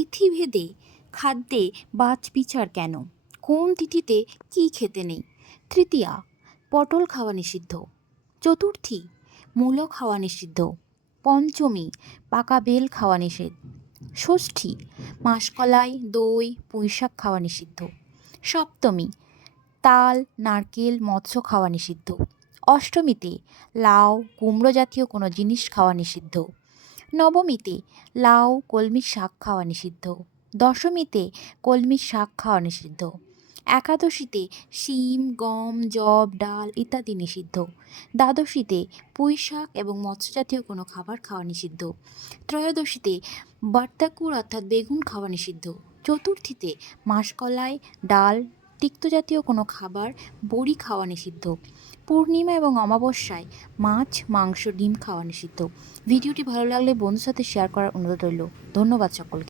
তিথিভেদে খাদ্যে বাছ বিচার কেন? কোন তিথিতে কী খেতে নেই? তৃতীয়া, পটল খাওয়া নিষিদ্ধ। চতুর্থী, মূলো খাওয়া নিষিদ্ধ। পঞ্চমী, পাকা বেল খাওয়া নিষেধ। ষষ্ঠী, মাসকলাই, দই, পুঁইশাক খাওয়া নিষিদ্ধ। সপ্তমী, তাল, নারকেল, মৎস্য খাওয়া নিষিদ্ধ। অষ্টমীতে লাউ, কুমড়ো জাতীয় কোনো জিনিস খাওয়া নিষিদ্ধ। নবমীতে লাউ কলমির শাক খাওয়া নিষিদ্ধ। দশমীতে কলমির শাক খাওয়া নিষিদ্ধ। একাদশীতে শিম, গম, যব, ডাল ইত্যাদি নিষিদ্ধ। দ্বাদশীতে পুঁই শাক এবং মৎস্য জাতীয় কোনো খাবার খাওয়া নিষিদ্ধ। ত্রয়োদশীতে বার্তাকুর অর্থাৎ বেগুন খাওয়া নিষিদ্ধ। চতুর্থীতে মাসকলাই, ডাল তিক্ত জাতীয় কোনো খাবার বড়ি খাওয়া নিষিদ্ধ। পূর্ণিমা এবং অমাবস্যায় মাছ, মাংস, ডিম খাওয়া নিষিদ্ধ। ভিডিওটি ভালো লাগলে বন্ধুর সাথে শেয়ার করার অনুরোধ রইল। ধন্যবাদ সকলকে।